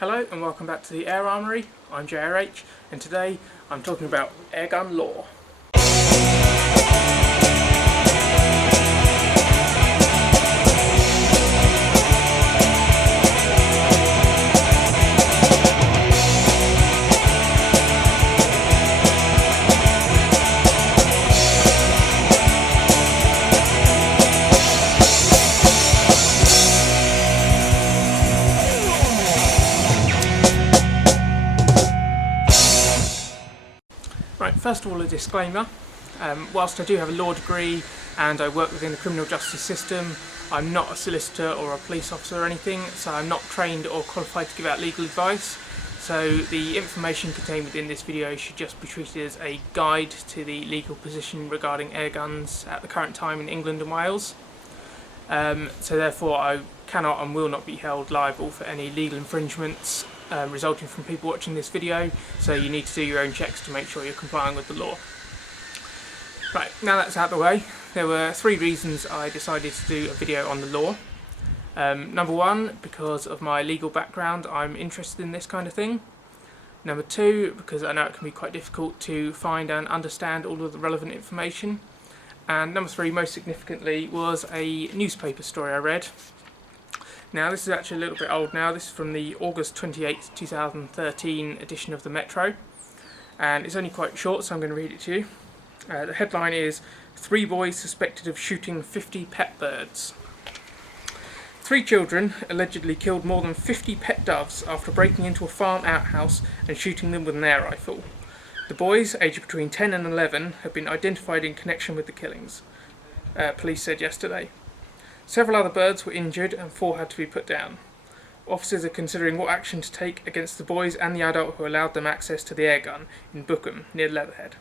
Hello and welcome back to the Air Armoury. I'm JRH and today I'm talking about airgun law. Right, first of all a disclaimer. Whilst I do have a law degree and I work within the criminal justice system, I'm not a solicitor or a police officer or anything, so I'm not trained or qualified to give out legal advice. So the information contained within this video should just be treated as a guide to the legal position regarding air guns at the current time in England and Wales. So therefore I cannot and will not be held liable for any legal infringements resulting from people watching this video, so you need to do your own checks to make sure you're complying with the law. Right, now that's out of the way, there were three reasons I decided to do a video on the law. Number one, because of my legal background, I'm interested in this kind of thing. Number two, because I know it can be quite difficult to find and understand all of the relevant information. And number three, most significantly, was a newspaper story I read. Now this is actually a little bit old now, this is from the August 28th, 2013 edition of the Metro, and it's only quite short, so I'm going to read it to you. The headline is, 3 boys suspected of shooting 50 pet birds. 3 children allegedly killed more than 50 pet doves after breaking into a farm outhouse and shooting them with an air rifle. The boys, aged between 10 and 11, have been identified in connection with the killings, police said yesterday. Several other birds were injured and 4 had to be put down. Officers are considering what action to take against the boys and the adult who allowed them access to the airgun in Bookham, near Leatherhead.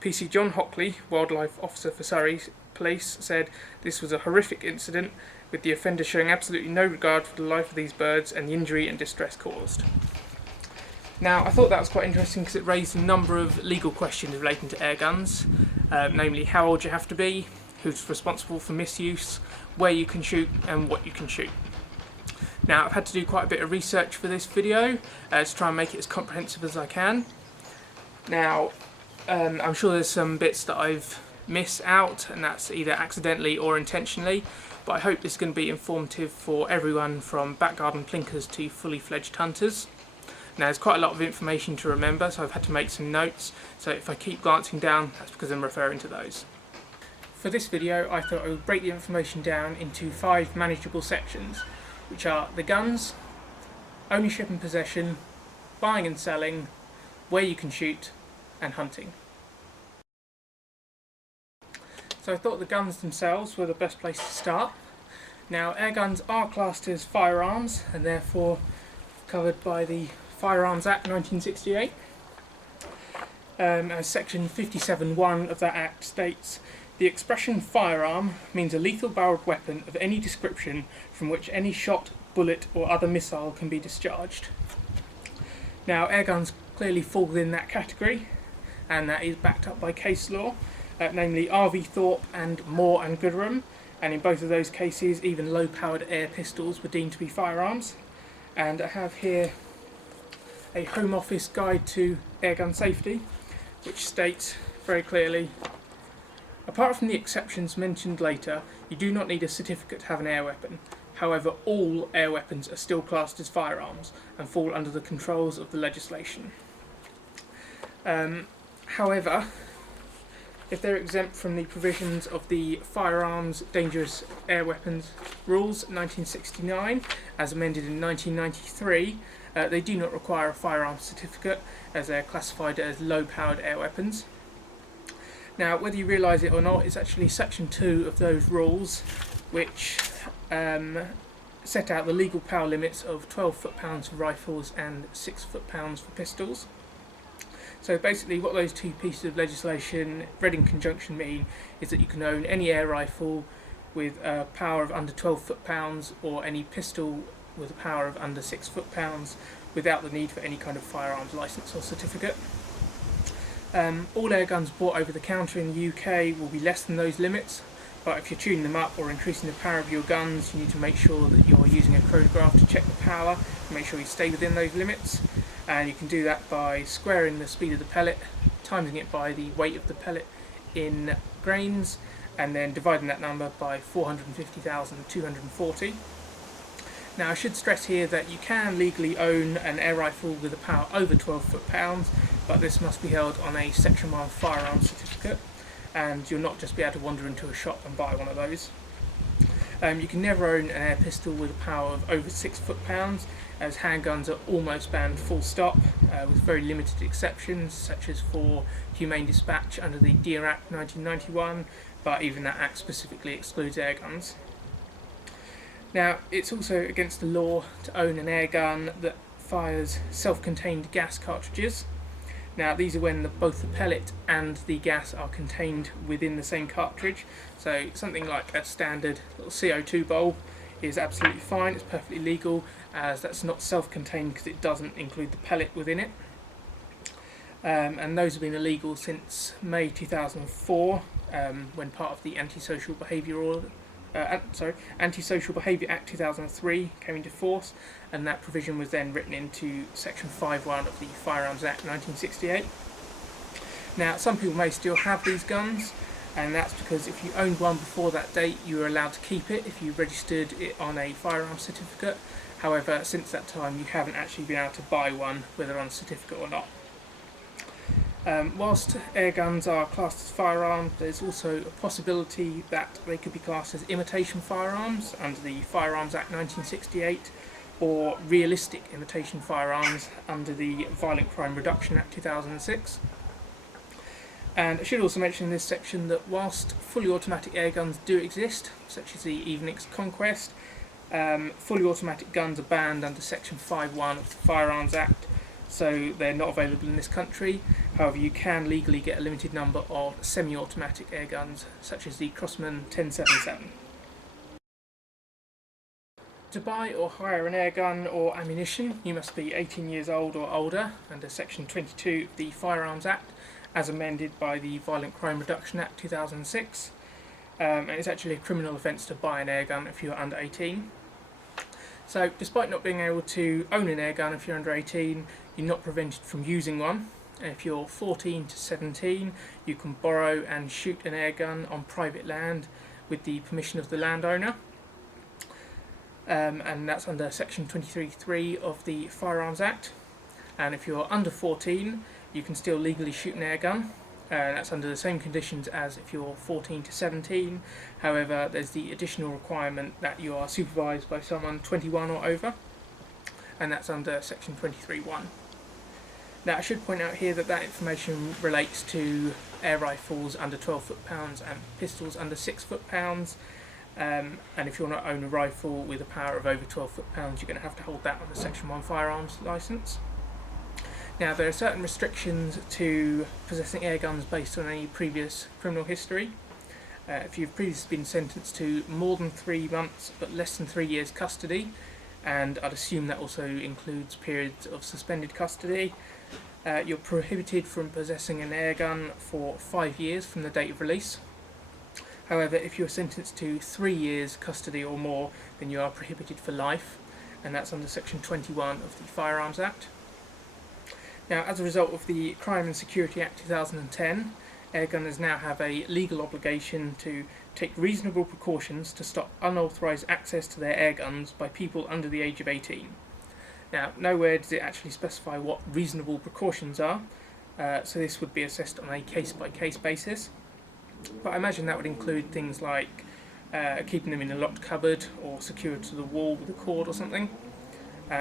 PC John Hockley, Wildlife Officer for Surrey Police, said this was a horrific incident, with the offender showing absolutely no regard for the life of these birds and the injury and distress caused. Now, I thought that was quite interesting because it raised a number of legal questions relating to airguns, namely how old you have to be, who's responsible for misuse, where you can shoot and what you can shoot. Now I've had to do quite a bit of research for this video to try and make it as comprehensive as I can. Now I'm sure there's some bits that I've missed out, and that's either accidentally or intentionally, but I hope this is going to be informative for everyone from back garden plinkers to fully fledged hunters. Now there's quite a lot of information to remember, so I've had to make some notes, so if I keep glancing down that's because I'm referring to those. For this video I thought I would break the information down into 5 manageable sections, which are the guns, ownership and possession, buying and selling, where you can shoot, and hunting. So I thought the guns themselves were the best place to start. Now airguns are classed as firearms and therefore covered by the Firearms Act 1968. As section 57(1) of that act states, the expression firearm means a lethal barreled weapon of any description from which any shot, bullet or other missile can be discharged. Now airguns clearly fall within that category, and that is backed up by case law, namely R.V. Thorpe and Moore and Goodrem, and in both of those cases even low powered air pistols were deemed to be firearms. And I have here a Home Office guide to airgun safety, which states very clearly, apart from the exceptions mentioned later, you do not need a certificate to have an air weapon. However, all air weapons are still classed as firearms and fall under the controls of the legislation. However, if they're exempt from the provisions of the Firearms Dangerous Air Weapons Rules 1969, as amended in 1993, they do not require a firearms certificate, as they are classified as low-powered air weapons. Now, whether you realise it or not, it's actually section 2 of those rules which set out the legal power limits of 12 foot-pounds for rifles and 6 foot-pounds for pistols. So basically what those two pieces of legislation read in conjunction mean is that you can own any air rifle with a power of under 12 foot-pounds or any pistol with a power of under 6 foot-pounds without the need for any kind of firearms licence or certificate. All air guns bought over the counter in the UK will be less than those limits, but if you're tuning them up or increasing the power of your guns, you need to make sure that you're using a chronograph to check the power and make sure you stay within those limits. And you can do that by squaring the speed of the pellet, timesing it by the weight of the pellet in grains, and then dividing that number by 450,240. Now I should stress here that you can legally own an air rifle with a power over 12 foot-pounds, but this must be held on a Section 1 firearms certificate, and you'll not just be able to wander into a shop and buy one of those. You can never own an air pistol with a power of over 6 foot-pounds, as handguns are almost banned full stop, with very limited exceptions, such as for humane dispatch under the Deer Act 1991, but even that act specifically excludes airguns. Now, it's also against the law to own an airgun that fires self-contained gas cartridges. Now, these are when both the pellet and the gas are contained within the same cartridge. So something like a standard little CO2 bulb is absolutely fine, it's perfectly legal, as that's not self-contained because it doesn't include the pellet within it. And those have been illegal since May 2004, when part of the Antisocial Behaviour Act 2003 came into force, and that provision was then written into Section 5.1 of the Firearms Act 1968. Now, some people may still have these guns, and that's because if you owned one before that date, you were allowed to keep it if you registered it on a firearms certificate. However, since that time, you haven't actually been able to buy one, whether on a certificate or not. Whilst air guns are classed as firearms, there's also a possibility that they could be classed as imitation firearms under the Firearms Act 1968, or realistic imitation firearms under the Violent Crime Reduction Act 2006. And I should also mention in this section that whilst fully automatic air guns do exist, such as the Evenix Conquest, fully automatic guns are banned under Section 5.1 of the Firearms Act, so they're not available in this country. However, you can legally get a limited number of semi-automatic air guns, such as the Crossman 1077. To buy or hire an air gun or ammunition, you must be 18 years old or older under Section 22 of the Firearms Act, as amended by the Violent Crime Reduction Act 2006. And it's actually a criminal offence to buy an air gun if you're under 18. So, despite not being able to own an air gun if you're under 18, you're not prevented from using one. And if you're 14 to 17, you can borrow and shoot an air gun on private land with the permission of the landowner. And that's under Section 23.3 of the Firearms Act. And if you're under 14, you can still legally shoot an air gun. That's under the same conditions as if you're 14 to 17. However, there's the additional requirement that you are supervised by someone 21 or over, and that's under Section 23.1. Now, I should point out here that that information relates to air rifles under 12 foot-pounds and pistols under 6 foot-pounds. And if you want to own a rifle with a power of over 12 foot-pounds, you're going to have to hold that on a Section 1 firearms licence. Now, there are certain restrictions to possessing air guns based on any previous criminal history. If you've previously been sentenced to more than 3 months but less than 3 years custody, and I'd assume that also includes periods of suspended custody, you're prohibited from possessing an air gun for 5 years from the date of release. However, if you're sentenced to 3 years custody or more, then you are prohibited for life, and that's under Section 21 of the Firearms Act. Now, as a result of the Crime and Security Act 2010, airgunners now have a legal obligation to take reasonable precautions to stop unauthorised access to their airguns by people under the age of 18. Now, nowhere does it actually specify what reasonable precautions are, so this would be assessed on a case-by-case basis. But I imagine that would include things like keeping them in a locked cupboard or secured to the wall with a cord or something.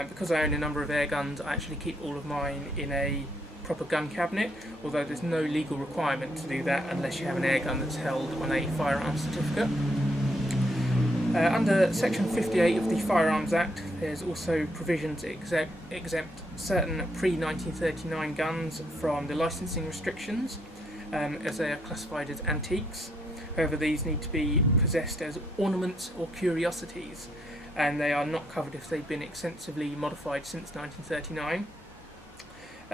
Because I own a number of air guns, I actually keep all of mine in a proper gun cabinet, although there's no legal requirement to do that unless you have an air gun that's held on a firearms certificate. Under Section 58 of the Firearms Act, there's also provisions that exempt certain pre-1939 guns from the licensing restrictions, as they are classified as antiques. However, these need to be possessed as ornaments or curiosities, and they are not covered if they've been extensively modified since 1939.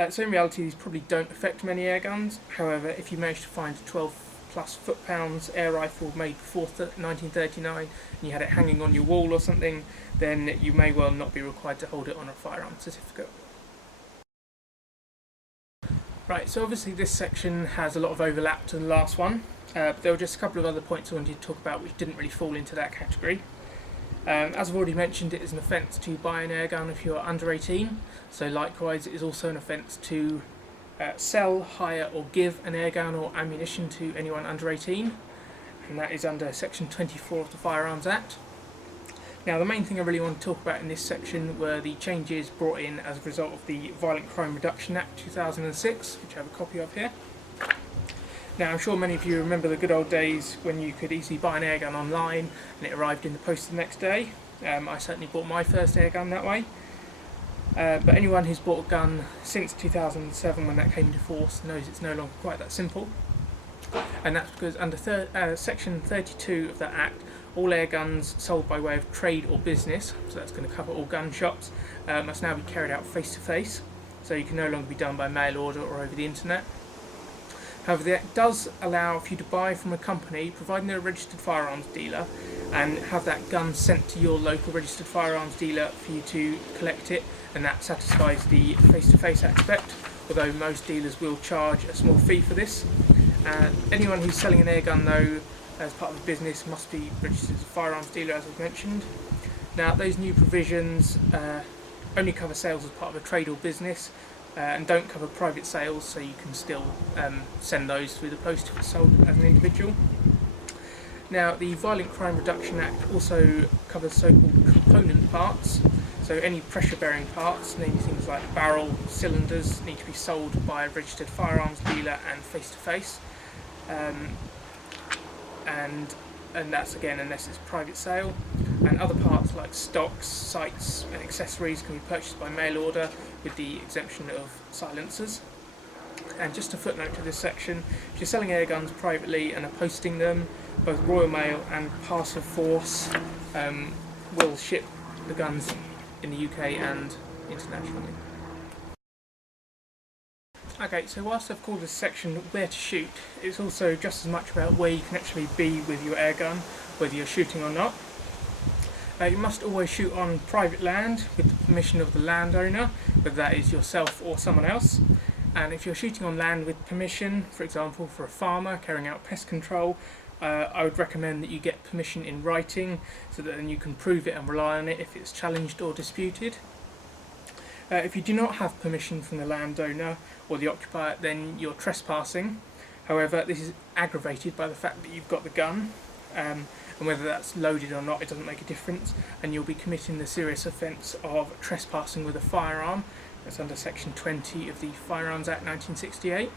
So in reality, these probably don't affect many air guns. However, if you manage to find a 12 plus foot-pounds air rifle made before 1939 and you had it hanging on your wall or something, then you may well not be required to hold it on a firearm certificate. Right, so obviously this section has a lot of overlap to the last one, but there were just a couple of other points I wanted to talk about which didn't really fall into that category. As I've already mentioned, it is an offence to buy an airgun if you are under 18, so likewise it is also an offence to sell, hire or give an airgun or ammunition to anyone under 18, and that is under section 24 of the Firearms Act. Now the main thing I really want to talk about in this section were the changes brought in as a result of the Violent Crime Reduction Act 2006, which I have a copy of here. Now I'm sure many of you remember the good old days when you could easily buy an airgun online and it arrived in the post the next day. I certainly bought my first airgun that way. But anyone who's bought a gun since 2007 when that came into force knows it's no longer quite that simple. And that's because under section 32 of that act, all air guns sold by way of trade or business, so that's going to cover all gun shops, must now be carried out face to face, so you can no longer be done by mail order or over the internet. However, the act does allow for you to buy from a company, providing they're a registered firearms dealer, and have that gun sent to your local registered firearms dealer for you to collect it, and that satisfies the face to face aspect, although most dealers will charge a small fee for this. Anyone who's selling an airgun though as part of the business must be registered as a firearms dealer, as I've mentioned. Now those new provisions only cover sales as part of a trade or business and don't cover private sales, so you can still send those through the post if it's sold as an individual. Now the Violent Crime Reduction Act also covers so-called component parts, so any pressure bearing parts, namely things like barrel, cylinders, need to be sold by a registered firearms dealer and face to face. And that's again unless it's private sale, and other parts like stocks, sights and accessories can be purchased by mail order with the exemption of silencers. And just a footnote to this section, if you're selling air guns privately and are posting them, both Royal Mail and Parcel Force will ship the guns in the UK and internationally. Okay, so whilst I've called this section where to shoot, it's also just as much about where you can actually be with your airgun, whether you're shooting or not. You must always shoot on private land with the permission of the landowner, whether that is yourself or someone else. And if you're shooting on land with permission, for example for a farmer carrying out pest control, I would recommend that you get permission in writing so that then you can prove it and rely on it if it's challenged or disputed. If you do not have permission from the landowner or the occupier, then you're trespassing. However, this is aggravated by the fact that you've got the gun, and whether that's loaded or not, it doesn't make a difference, and you'll be committing the serious offence of trespassing with a firearm. That's under section 20 of the Firearms Act 1968.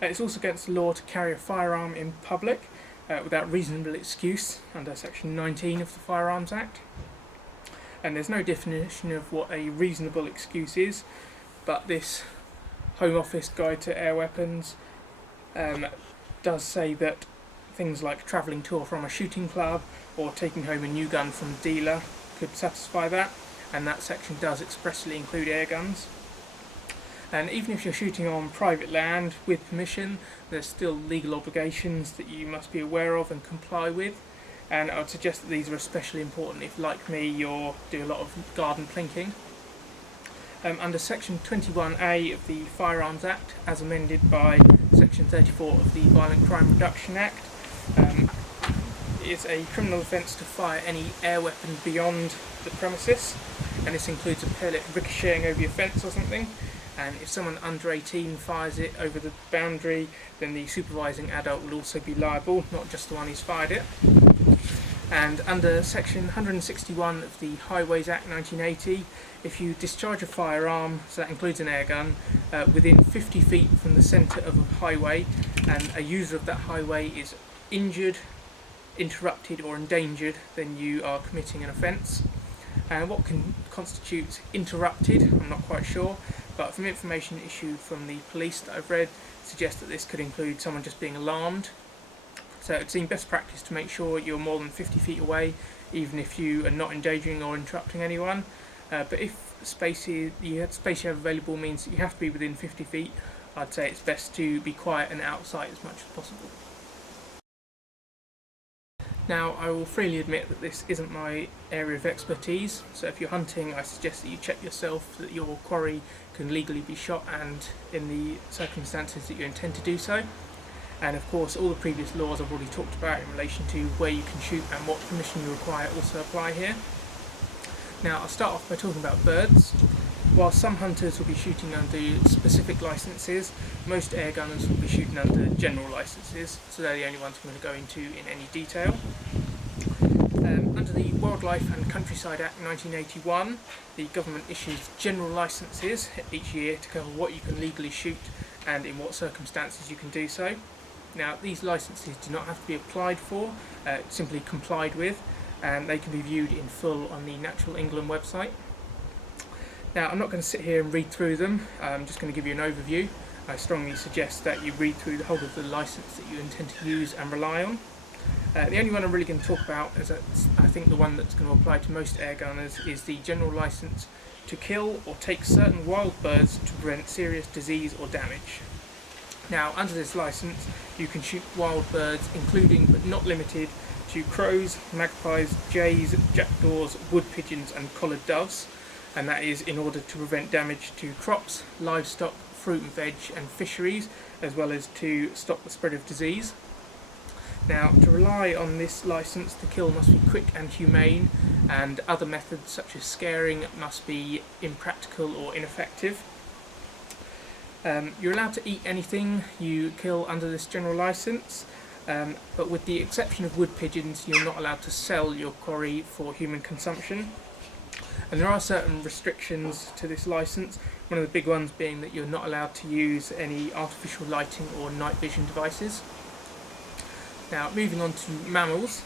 It's also against the law to carry a firearm in public without reasonable excuse under section 19 of the Firearms Act. And there's no definition of what a reasonable excuse is, but this Home Office Guide to Air Weapons does say that things like travelling to or from a shooting club or taking home a new gun from a dealer could satisfy that, and that section does expressly include air guns. And even if you're shooting on private land with permission, there's still legal obligations that you must be aware of and comply with. And I would suggest that these are especially important if, like me, you're doing a lot of garden plinking. Under section 21A of the Firearms Act, as amended by section 34 of the Violent Crime Reduction Act, it is a criminal offence to fire any air weapon beyond the premises, and this includes a pellet ricocheting over your fence or something. And if someone under 18 fires it over the boundary, then the supervising adult will also be liable, not just the one who's fired it. And under section 161 of the Highways Act 1980, if you discharge a firearm, so that includes an airgun, within 50 feet from the centre of a highway, and a user of that highway is injured, interrupted or endangered, then you are committing an offence. And what constitutes interrupted, I'm not quite sure, but from information issued from the police that I've read, suggests that this could include someone just being alarmed. So it would seem best practice to make sure you're more than 50 feet away, even if you are not endangering or interrupting anyone. But if space you have available means that you have to be within 50 feet, I'd say it's best to be quiet and outside as much as possible. Now, I will freely admit that this isn't my area of expertise, so if you're hunting, I suggest that you check yourself that your quarry can legally be shot and in the circumstances that you intend to do so. And of course, all the previous laws I've already talked about in relation to where you can shoot and what permission you require also apply here. Now, I'll start off by talking about birds. While some hunters will be shooting under specific licences, most air gunners will be shooting under general licences, so they're the only ones I'm going to go into in any detail. Under the Wildlife and Countryside Act 1981, the government issues general licences each year to cover what you can legally shoot and in what circumstances you can do so. Now, these licences do not have to be applied for, simply complied with, and they can be viewed in full on the Natural England website. Now, I'm not going to sit here and read through them, I'm just going to give you an overview. I strongly suggest that you read through the whole of the licence that you intend to use and rely on. The only one I'm really going to talk about is that I think the one that's going to apply to most air gunners is the general licence to kill or take certain wild birds to prevent serious disease or damage. Now, under this licence, you can shoot wild birds, including but not limited to crows, magpies, jays, jackdaws, wood pigeons and collared doves, and that is in order to prevent damage to crops, livestock, fruit and veg and fisheries, as well as to stop the spread of disease. Now, to rely on this licence, the kill must be quick and humane, and other methods such as scaring must be impractical or ineffective. You're allowed to eat anything you kill under this general licence, but with the exception of wood pigeons, you're not allowed to sell your quarry for human consumption. And there are certain restrictions to this licence, one of the big ones being that you're not allowed to use any artificial lighting or night vision devices. Now, moving on to mammals,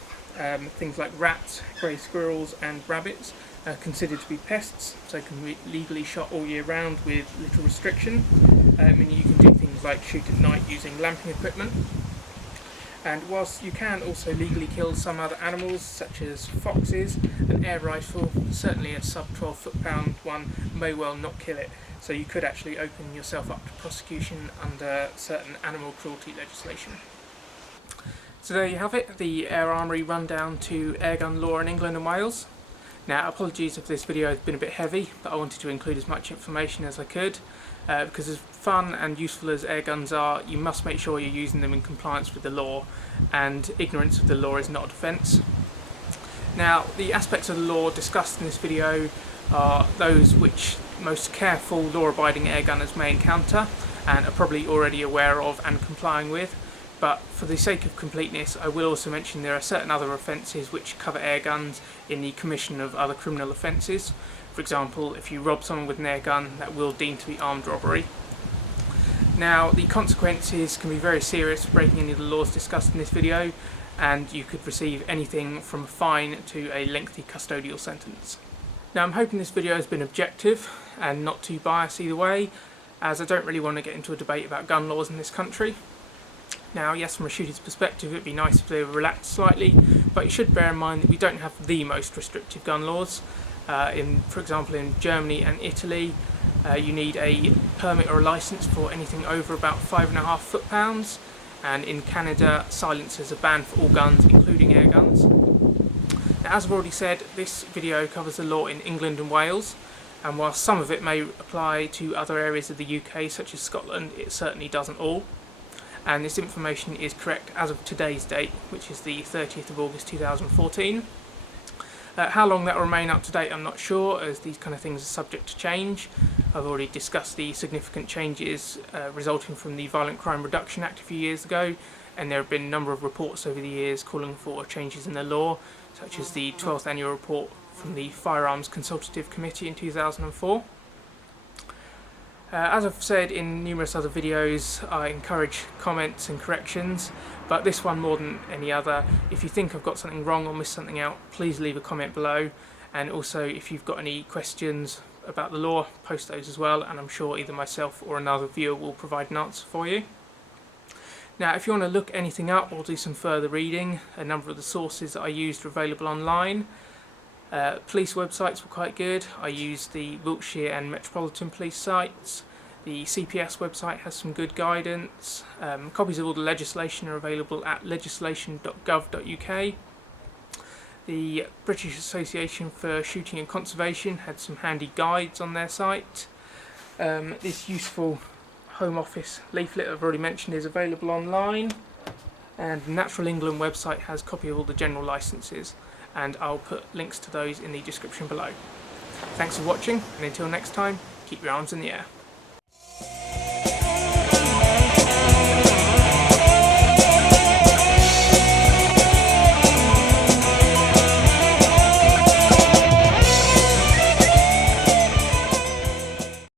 things like rats, grey squirrels and rabbits are considered to be pests, so can be legally shot all year round with little restriction. And you can do things like shoot at night using lamping equipment. And whilst you can also legally kill some other animals, such as foxes, an air rifle, certainly a sub 12 foot-pound one, may well not kill it. So you could actually open yourself up to prosecution under certain animal cruelty legislation. So there you have it, the Air Armoury rundown to airgun law in England and Wales. Now, apologies if this video has been a bit heavy, but I wanted to include as much information as I could. Because as fun and useful as air guns are, you must make sure you're using them in compliance with the law, and ignorance of the law is not a defence. Now, the aspects of the law discussed in this video are those which most careful law-abiding air gunners may encounter and are probably already aware of and complying with. But for the sake of completeness, I will also mention there are certain other offences which cover air guns in the commission of other criminal offences. For example, if you rob someone with an air gun, that will deem to be armed robbery. Now, the consequences can be very serious for breaking any of the laws discussed in this video, and you could receive anything from a fine to a lengthy custodial sentence. Now, I'm hoping this video has been objective and not too biased either way, as I don't really want to get into a debate about gun laws in this country. Now, yes, from a shooter's perspective, it'd be nice if they were relaxed slightly, but you should bear in mind that we don't have the most restrictive gun laws. For example, in Germany and Italy, you need a permit or a licence for anything over about 5.5 foot-pounds, and in Canada, silencers are banned for all guns, including air guns. Now, as I've already said, this video covers the law in England and Wales, and while some of it may apply to other areas of the UK, such as Scotland, it certainly doesn't all. And this information is correct as of today's date, which is the 30th of August 2014. How long that will remain up to date, I'm not sure, as these kind of things are subject to change. I've already discussed the significant changes resulting from the Violent Crime Reduction Act a few years ago, and there have been a number of reports over the years calling for changes in the law, such as the 12th annual report from the Firearms Consultative Committee in 2004. As I've said in numerous other videos, I encourage comments and corrections, but this one more than any other, if you think I've got something wrong or missed something out, please leave a comment below, and also if you've got any questions about the law, post those as well, and I'm sure either myself or another viewer will provide an answer for you. Now, if you want to look anything up or do some further reading, a number of the sources that I used are available online. Police websites were quite good. I used the Wiltshire and Metropolitan Police sites. The CPS website has some good guidance. Copies of all the legislation are available at legislation.gov.uk. The British Association for Shooting and Conservation had some handy guides on their site. This useful Home Office leaflet I've already mentioned is available online, and the Natural England website has a copy of all the general licences, and I'll put links to those in the description below. Thanks for watching, and until next time, keep your arms in the air.